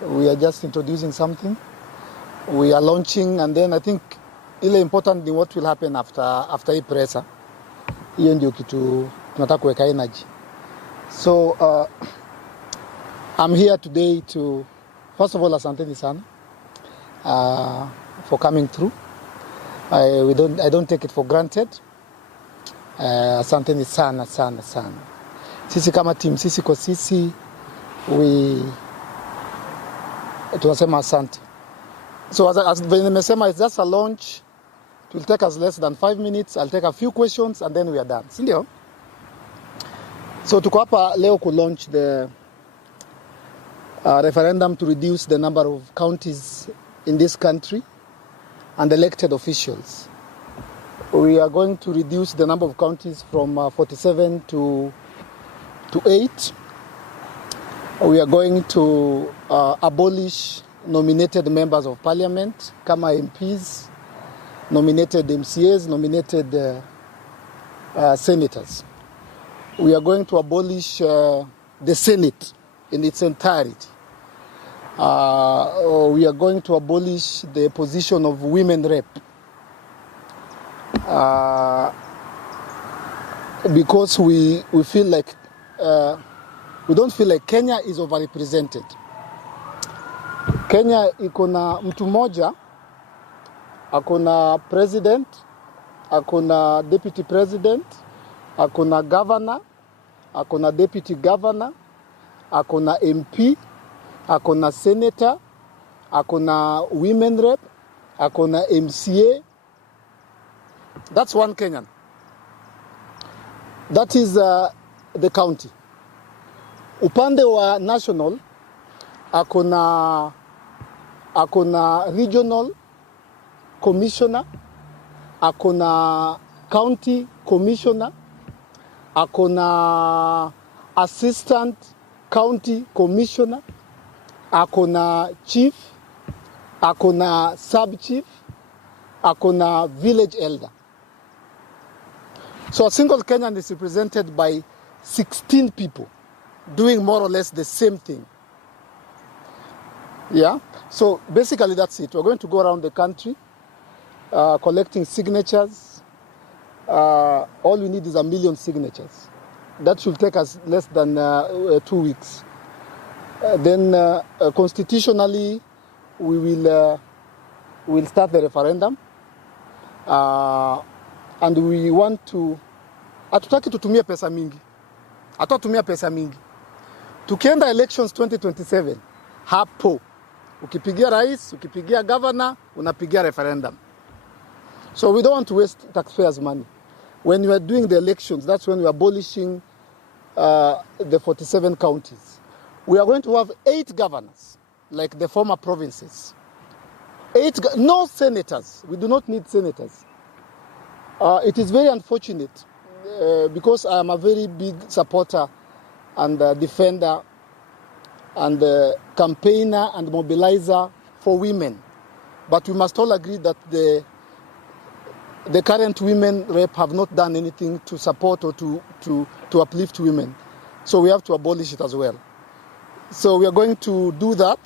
We are just introducing something. We are launching, and then I think ile important ni what will happen after hii presa. Hiyo ndio kitu tunataka kuweka energy. So I'm here today to, first of all, asanteni sana for coming through. I don't take it for granted. Asanteni sana sana sana. Sisi kama team, sisi kwa sisi, tunasema asante. So as nimesema, it's just a launch. It will take us less than 5 minutes. I'll take a few questions and then we are done. Sindio? So tuko hapa leo ku launch the referendum to reduce the number of counties in this country and elected officials. We are going to reduce the number of counties from 47 to 8. We are going to abolish nominated members of parliament, kama MPs, nominated MCAs, nominated senators. We are going to abolish the Senate in its entirety. We are going to abolish the position of women rep. Because we feel like, we don't feel like Kenya is overrepresented. Kenya iko na mtu mmoja, akona president, akona deputy president, akona governor, akona deputy governor, akona MP, akona senator, akona women rep, akona MCA. That's one Kenyan. That is the county. Upande wa national, akona regional commissioner, akona county commissioner, akona assistant county commissioner, akona chief, akona sub chief, akona village elder. So a single Kenyan is represented by 16 people doing more or less the same thing. Yeah, so basically that's it. We're going to go around the country collecting signatures. All we need is 1 million signatures. That should take us less than 2 weeks. Then constitutionally, we will start the referendum. And we want to, hatutaki tutumie pesa mingi. Hatutumia pesa mingi. Tukienda elections 2027, hapo ukipigia rais, ukipigia governor, unapigia referendum. So we don't want to waste taxpayers' money. When we are doing the elections, that's when we are abolishing the 47 counties. We are going to have 8 governors, like the former provinces. No senators. We do not need senators. It is very unfortunate because I am a very big supporter and defender and campaigner and mobilizer for women. But we must all agree that the current women rep have not done anything to support or to uplift women. So we have to abolish it as well. So we are going to do that.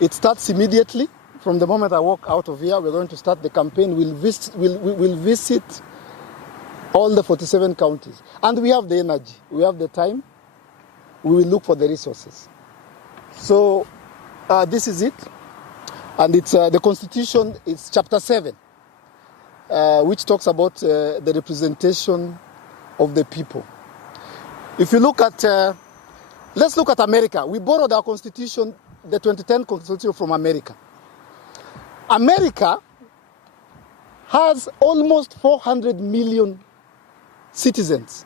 It starts immediately. From the moment I walk out of here, we're going to start the campaign. We'll visit all the 47 counties. And we have the energy. We have the time. We will look for the resources. So this is it. And it's the Constitution is chapter 7, which talks about the representation of the people. If you look at, let's look at America. We borrowed our Constitution, the 2010 Constitution, from America. America has almost 400 million citizens.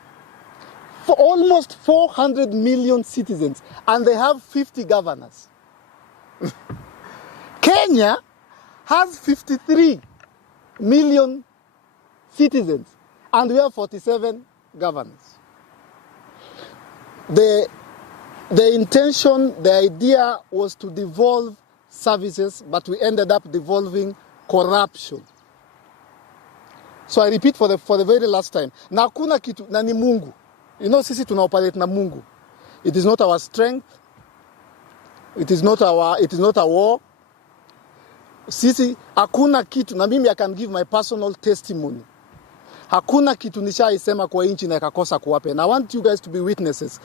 For almost 400 million citizens, and they have 50 governors. Kenya has 53 million citizens, and we have 47 governors. The intention, the idea was to devolve services, but we ended up devolving corruption. So I repeat for the very last time. Na hakuna kitu, na ni Mungu. You know, sisi tunaoperate na Mungu. It is not our strength. It is not a war. Sisi hakuna kitu, na mimi I can give my personal testimony. Hakuna kitu nishaisema kwa nchi na ikakosa kuwape. And I want you guys to be witnesses.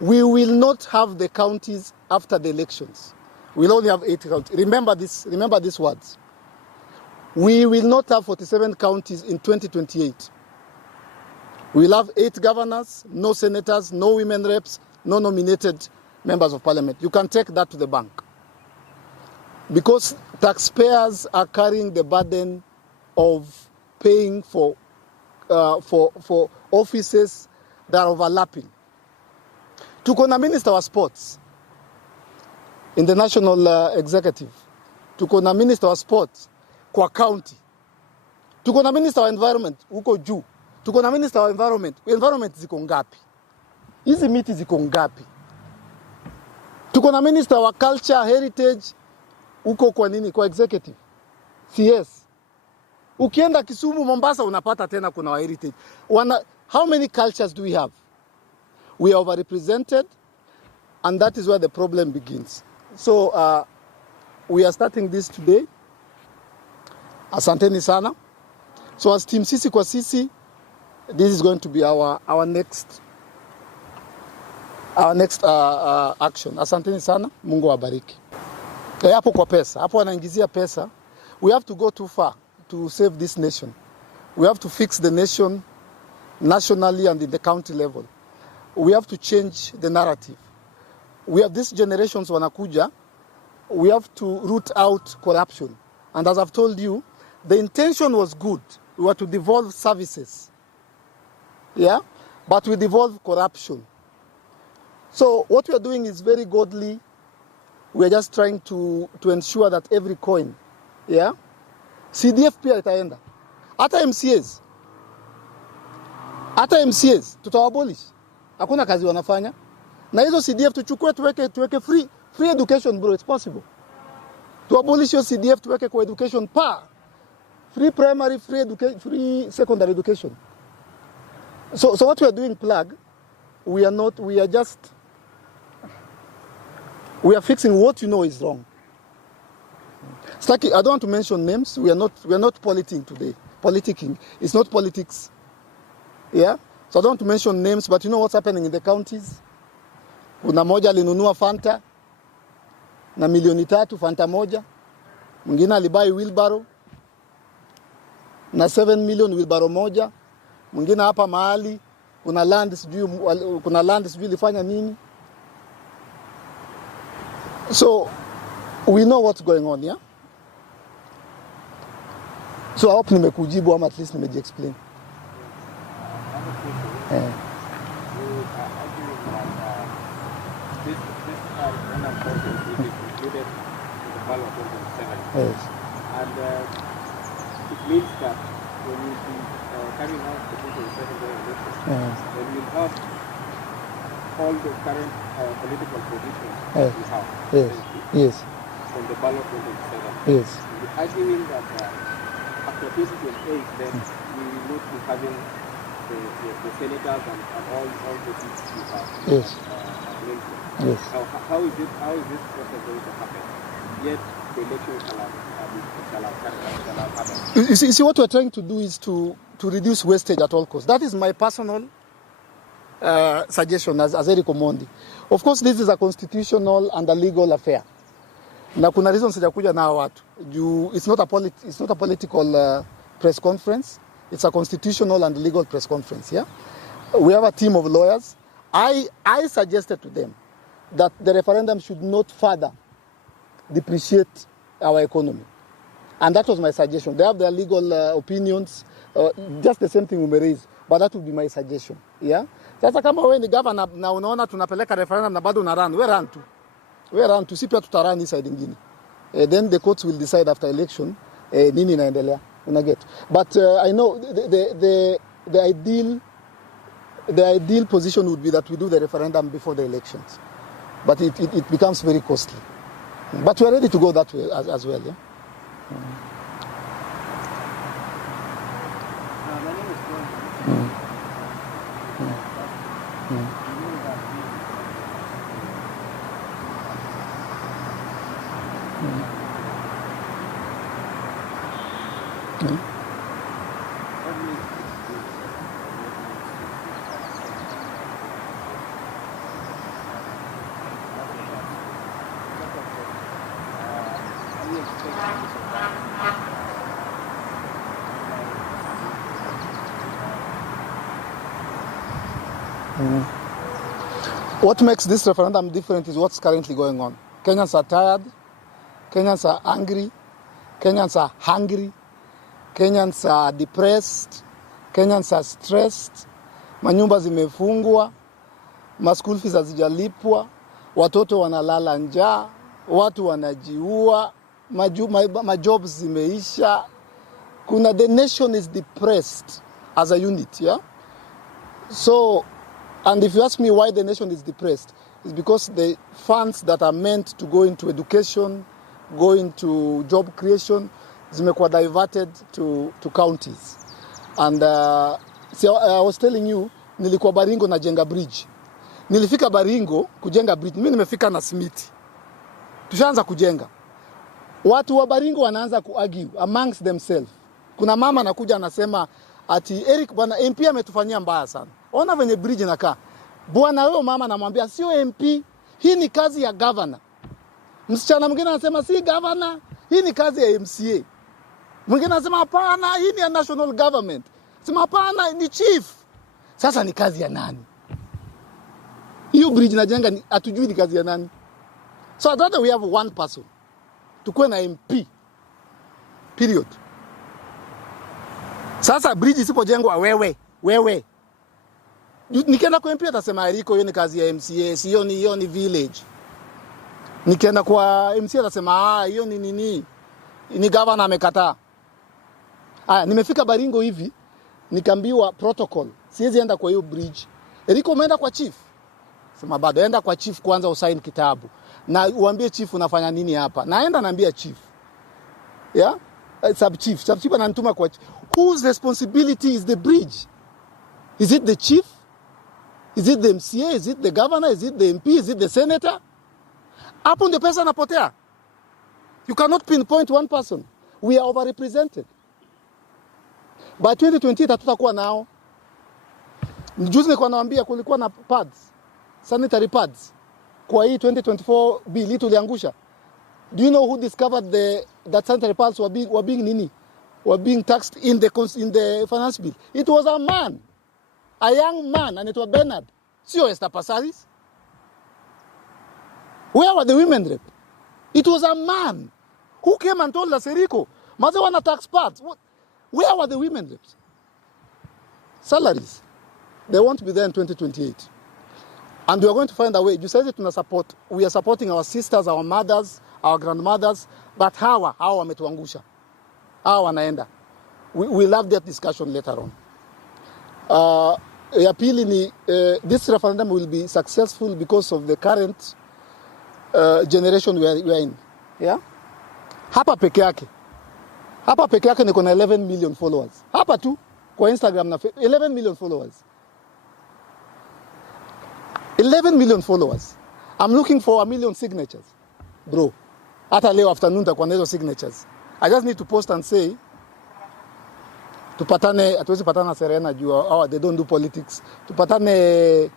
We will not have the counties after the elections. We'll only have 8 counties. Remember these words. We will not have 47 counties in 2028. We'll have 8 governors, no senators, no women reps, no nominated members of parliament. You can take that to the bank. Because taxpayers are carrying the burden of paying for offices that are overlapping. Tuko na minister wa sports in the national executive. Tuko na minister wa sports kwa county. Tuko na minister wa environment huko juu. Tuko na minister wa environment. Environment ziko ngapi? Hizi miti ziko ngapi? Tuko na minister wa culture, heritage huko kwa nini? Kwa executive. CS. Ukienda Kisumu, Mombasa unapata tena kuna wa heritage. How many cultures do we have? We are overrepresented, and that is where the problem begins. So we are starting this today. Asanteni sana. So as team Sisi kwa Sisi, this is going to be our next action. Asanteni sana. Mungu awabariki. Hapo kwa pesa. Hapo wanaingizia pesa. We have to go too far to save this nation. We have to fix the nation nationally and in the county level. We have to change the narrative. We have these generations wanakuja. We have to root out corruption. And as I've told you, the intention was good. We were to devolve services. Yeah? But we devolve corruption. So what we are doing is very godly. We are just trying to ensure that every coin, yeah? CDF pia itaenda. Hata MCAs tutawaabolish. Hakuna kazi wanafanya. Na hizo CDF tuchukue tuweke free education, bro, it's possible. To abolish your CDF tuweke kwa education free primary, free secondary education. So what we are doing, plug, we are fixing what you know is wrong. It's like, I don't want to mention names. We are not politicking today. Politicking. It's not politics. Yeah? So I don't want to mention names, but you know what's happening in the counties? Kuna moja alinunua Fanta na 3 Fanta moja. Mwingine alibai wheelbarrow na 7 million wheelbarrow moja. Mwingine hapa mahali kuna land sijui ilifanya nini. So we know what's going on, yeah? So I hope nimekujibu ama at least nimeji-explain. Yes. And it means that when we be carrying out the 2027 elections, when we have all the current political positions that we have, yes, from the ballot 2027, yes, we're arguing that after 2028, then we will not be having the senators and all the seats we have. Yes. Yes. How is this process going to happen? Yet the election shall happen. You see, what we're trying to do is to reduce wastage at all costs. That is my personal suggestion as Eric Omondi. Of course, this is a constitutional and a legal affair. Na kuna reason sijakuja na watu. It's not a political press conference. It's a constitutional and legal press conference. Yeah, we have a team of lawyers. I suggested to them that the referendum should not further depreciate our economy. And that was my suggestion. They have their legal opinions, just the same thing we may raise, but that would be my suggestion. Yeah? Sasa kama wewe ni governor na unaona tunapeleka referendum na bado una run, we run tu, si pia tutarun hii side nyingine. Then the courts will decide after election nini inaendelea. Unaget. But I know the ideal position would be that we do the referendum before the elections. But it becomes very costly. But we are ready to go that way as well. Yeah? My name is Omondi. What makes this referendum different is what's currently going on. Kenyans are tired, Kenyans are angry, Kenyans are hungry, Kenyans are depressed, Kenyans are stressed, manyumba zimefungwa, school fees hazijalipwa, watoto wanalala njaa, watu wanajiua, majobs zimeisha. The nation is depressed as a unit, yeah? So, and if you ask me why the nation is depressed, it's because the funds that are meant to go into education, go into job creation, zimekuwa diverted to counties. And see, I was telling you, nilikuwa Baringo na jenga bridge. Nilifika Baringo kujenga bridge. Mimi nimefika na simiti. Tushaanza kujenga. Watu wa Baringo wanaanza kuargue amongst themselves. Kuna mama anakuja anasema ati Eric bwana MP ametufanyia mbaya sana. Ona venye bridge inakaa. Bwana wewe mama anamwambia sio MP, hii ni kazi ya governor. Msichana mwingine anasema si governor, hii ni kazi ya MCA. Mwingine anasema hapana, hii ni ya national government. Sema hapana, ni chief. Sasa ni kazi ya nani? Hiyo bridge najenga hatujui ni kazi ya nani. So I thought we have one person. Tukue na MP. Period. Sasa bridge isipojengwa wewe. Nikienda kwa MP atasema Eriko hiyo ni kazi ya MCA, hiyo ni village. Nikienda kwa MCA atasema hiyo ni nini? Ni governor amekataa. Nimefika Baringo hivi nikaambiwa protocol. Siwezi enda kwa hiyo bridge. Eriko umeenda kwa chief. Sema bado enda kwa chief kwanza usign kitabu. Na uambie chief unafanya nini hapa. Naenda naambia chief. Yeah? Sub chief ananituma kwa chief. Whose responsibility is the bridge? Is it the chief? Is it the MCA? Is it the governor? Is it the MP? Is it the senator? Hapo ndio pesa napotea. You cannot pinpoint one person. We are overrepresented. By 2020 hatutakuwa nao. Juzi nilikuwa nawaambia kulikuwa na pads, sanitary pads. Kwa hii 2024 bill tuliangusha. Do you know who discovered that sanitary pads were being taxed in the finance bill? It was a young man, and it was Bernard. Sio Esther Passaris. Where were the women rep? It was a man who came and told us, Eriko, maze wana tax pads. Where were the women reps? Salaries. They won't be there in 2028. And we are going to find a way. You said it in support. We are supporting our sisters, our mothers, our grandmothers, but hawa wametuangusha. Hawa wanaenda. We'll have that discussion later on. Ya pili ni this referendum will be successful because of the current generation we are in. Yeah? Hapa peke yake niko na 11 million followers. Hapa tu kwa Instagram na 11 million followers. 11 million followers. I'm looking for 1 million signatures. Bro, hata leo afternoon takuwa na hizo signatures. I just need to post and say tupatane, hatuwezi patana Serena juu they don't do politics. Tupatane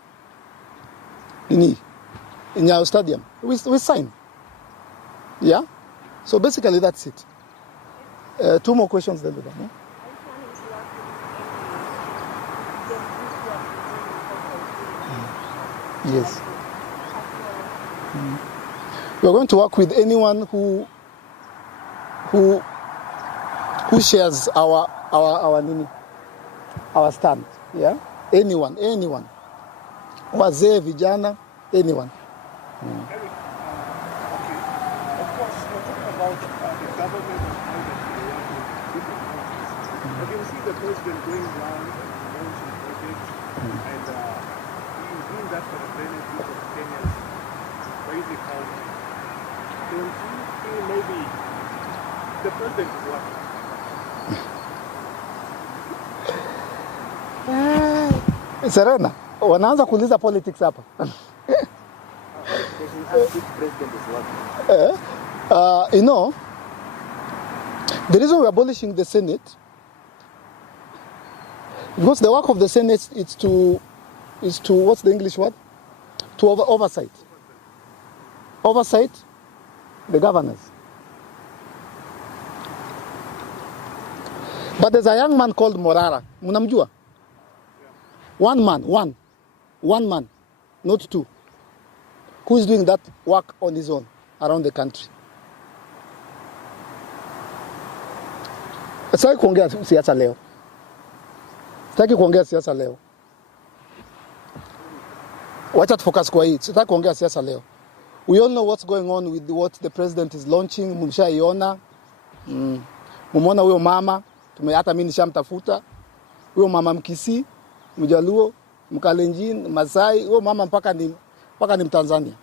in Nyayo Stadium. We sign. Yeah? So basically that's it. 2 more questions then. No? Yes. We're going to work with anyone who shares our stand. Yeah? Anyone. Wazee, vijana, anyone. Eric, okay. Of course, we're talking about the government and how they interact with different countries. But you see the president going around and launching projects, and he's doing that for the benefit of Kenyans, basic housing. Don't you feel maybe the president is lucky? Serena, wanaanza kuuliza politics hapa. President is lucky. You know, the reason we're abolishing the Senate, because the work of the Senate is to what's the English word? To oversight. Oversight the governors. But there's a young man called Morara. Munamjua? One man, not two, who is doing that work on his own around the country. Sitaki kuongea siasa leo. Sitaki kuongea siasa leo. Wacha tufocus kwa hii. Sitaki kuongea siasa leo. We all know what's going on with what the president is launching. Mumshaiona. Mumeona huyo mama, hata mimi nishamtafuta. Huyo mama Mkisi, Mjaluo, Mkalenjin, Masai, huyo mama mpaka ni Mtanzania.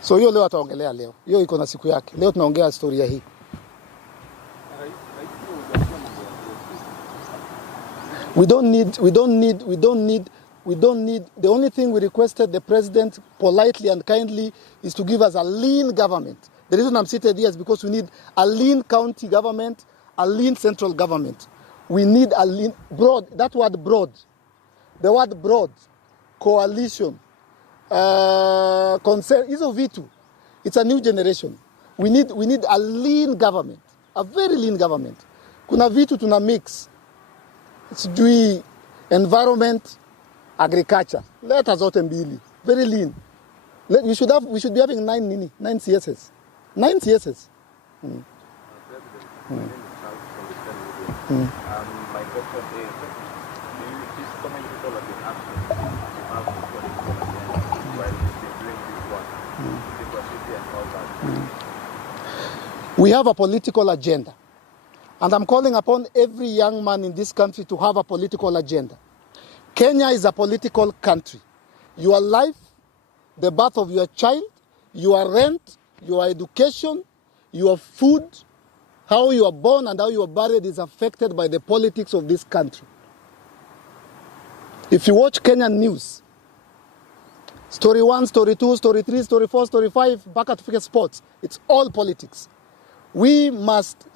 So hiyo leo ataongelea leo. Hiyo iko na siku yake. Leo tunaongea historia hii. We don't need, the only thing we requested the president politely and kindly is to give us a lean government. The reason I'm seated here is because we need a lean county government, a lean central government. We need a lean, broad, that word broad, the word broad, coalition, concern, hizo vitu. It's a new generation. We need a lean government, a very lean government. Kuna vitu tuna mix. Sijui environment, agriculture. Let us zote mbili. Very lean. We should be having 9 CSs. 9 CSs. My question is, do you see so many people have been asking to have this political agenda while they've been doing this one, secrecy and all that? We have a political agenda. And I'm calling upon every young man in this country to have a political agenda. Kenya is a political country. Your life, the birth of your child, your rent, your education, your food, how you are born and how you are buried is affected by the politics of this country. If you watch Kenyan news, story 1, story 2, story 3, story 4, story 5, back at sports, it's all politics. We must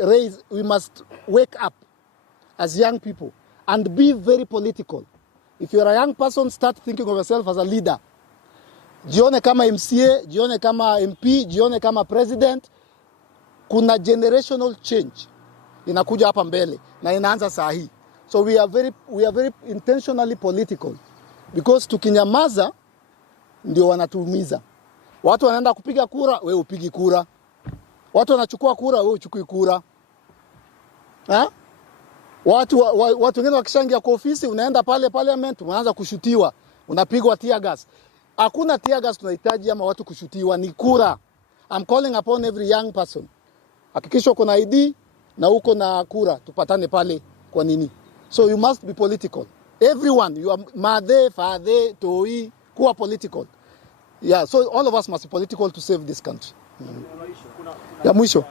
wake up as young people and be very political. If you're a young person, start thinking of yourself as a leader. Jione kama MCA, jione kama MP, jione kama president. Kuna generational change inakuja hapa mbele na inaanza saa hii. So we are very intentionally political, because tukinyamaza ndio wanatuumiza. Watu wanaenda kupiga kura, wewe upigi kura. Watu wanachukua kura, wewe uchukui kura. Ha? Watu wengine wakishangia kwa ofisi, unaenda pale parliament, unaanza kushutiwa, unapigwa tear gas. Hakuna tear gas tunahitaji ama watu kushutiwa, ni kura. I'm calling upon every young person. Hakikisha uko na ID na uko na kura, tupatane pale kwa nini. So you must be political. Everyone, you are madhe, fathe, toi, kuwa political. Yeah, so all of us must be political to save this country. Ya mwisho.